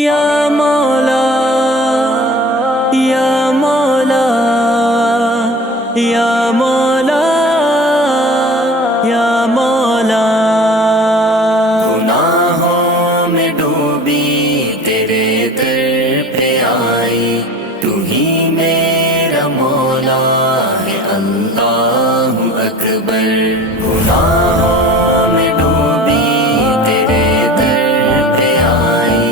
یا مولا یا مولا یا مولا یا مولا، گناہوں میں ڈوبی تیرے در پہ آئی، تو ہی میرا مولا ہے اللہ اکبر۔ گناہوں میں ڈوبی تیرے در پہ آئی،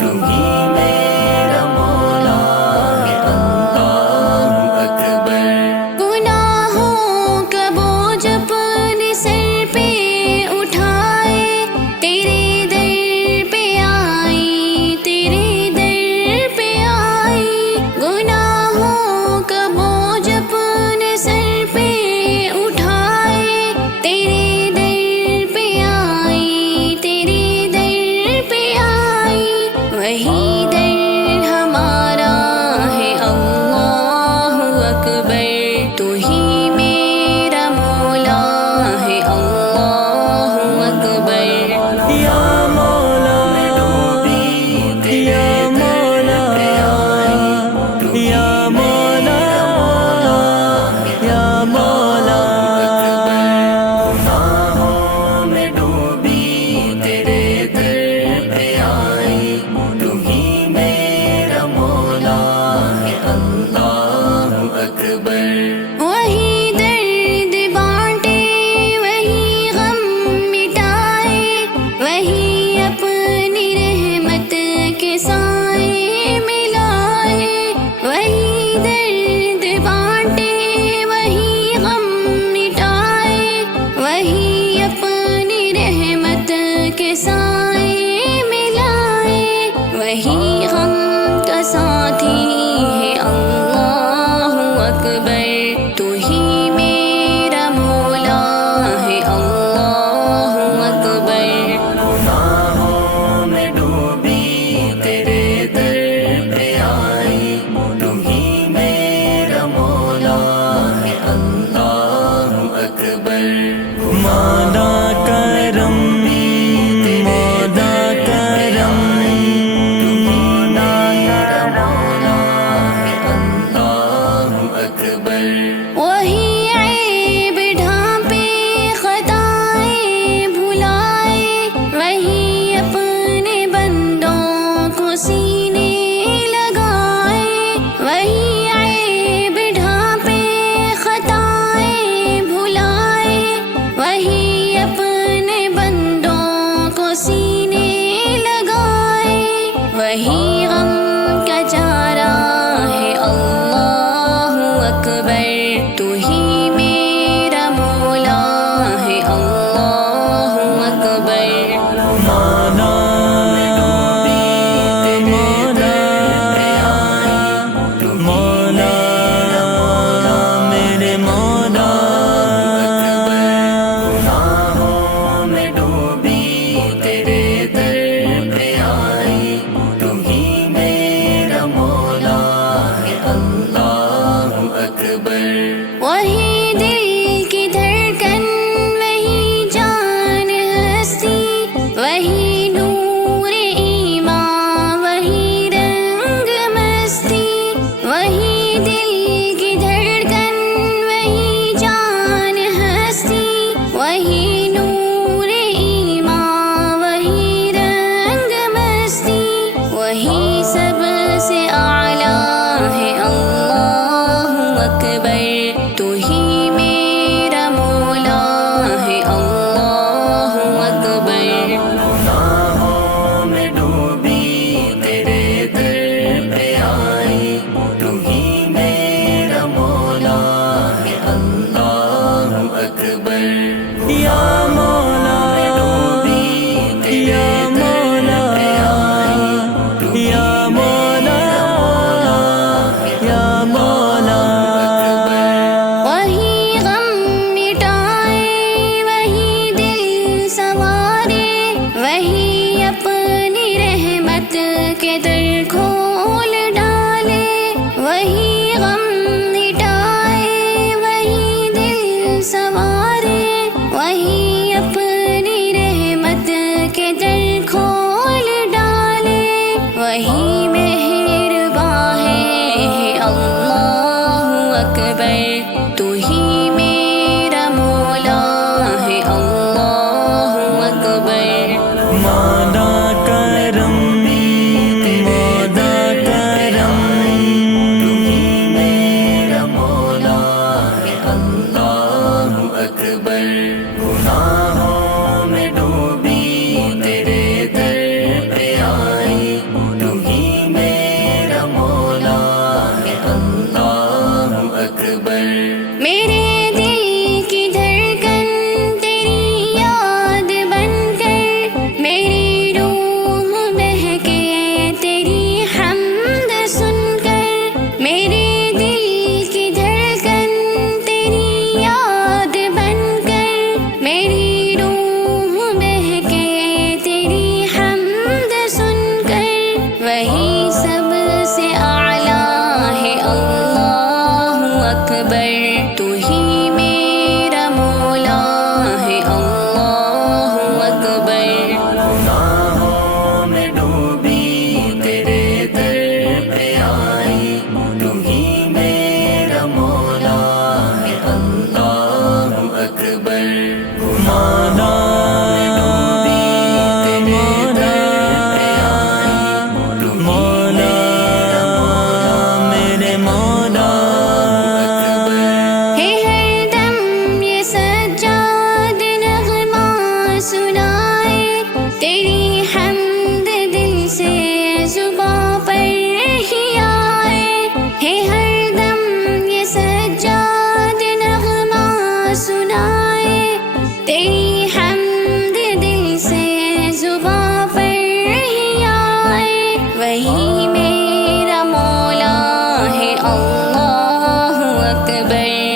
تو ہی میرا مولا ہے اللہ اکبر۔ گناہوں کا بوجھ اپنے سر پہ اٹھائے، تیرے در پہ آئی، تیرے در پہ آئی۔ گناہوں کا بوجھ اپنے سر پہ اٹھائے، تیرے در پہ آئی، تیرے در پہ آئی۔ وہی در ہمارا ہے اللہ اکبر، تو ہی میرا مولا ہے اللہ اکبر۔ یا مولا یا مولا یا مولا یا مولا، گناہوں میں ڈوبی تیرے در پہ آئی، تو ہی میرا مولا ہے اللہ اکبر۔ وہی درد بانٹے، وہی غم مٹائے، وہی اپنی رحمت کے سائے ملائے۔ وہی درد بانٹے، وہی غم مٹائے، وہی اپنی رحمت کے سائے ملائے۔ وہی غم کا ساتھی ہے اللہ اکبر، تو ہی میرا مولا ہے اللہ اکبر۔ گناہوں میں ڈوبی تیرے در پہ آئی، تو ہی میرا مولا ہے اللہ اکبر۔ مولا کرم مولا کرم، میرا مولا ہے اللہ اکبر۔ وہی عیب ڈھانپے، خطائیں بھلائے، وہی اپنے بندوں کو سینے لگائے۔ وہی عیب ڈھانپے، خطائیں بھلائے، وہی اپنے بندوں کو سینے لگائے۔ وہی غم کا چارہ ہے اللہ اکبر، تو ہی میرا مولا ہے اللہ اکبر۔ مولا مولا میرے مولا، گناہوں میں ڈوبی تیرے در پہ آئی، تو ہی اکبر گناہوں میں ڈوبی تیرے در پہ آئی تو ہی میرا مولا ہے اللہ اکبر میرے دل کی دھڑکن تیری یاد بن کر میری روح بہکے تیری حمد سن کر میرے دل کی دھڑکن تیری یاد بن کر میری روح بہکے تیری حمد سن کر وہی سب سے اعلیٰ ہے اللہ اکبر تو ہی میرا مولا ہے اللہ اکبر گناہوں میں ڈوبی تیرے در پہ آئی تو ہی میرا مولا ہے اللہ اکبر مولا میرے مولا ہے ہر دم یہ سجاد نغمہ سنائے تیری حمد دل سے زباں پر ہی آئے ہے ہر دم یہ سجاد نغمہ سنائے تیری حمد دل سے زباں پر ہی آئے وہی میرا مولا ہے اللہ اکبر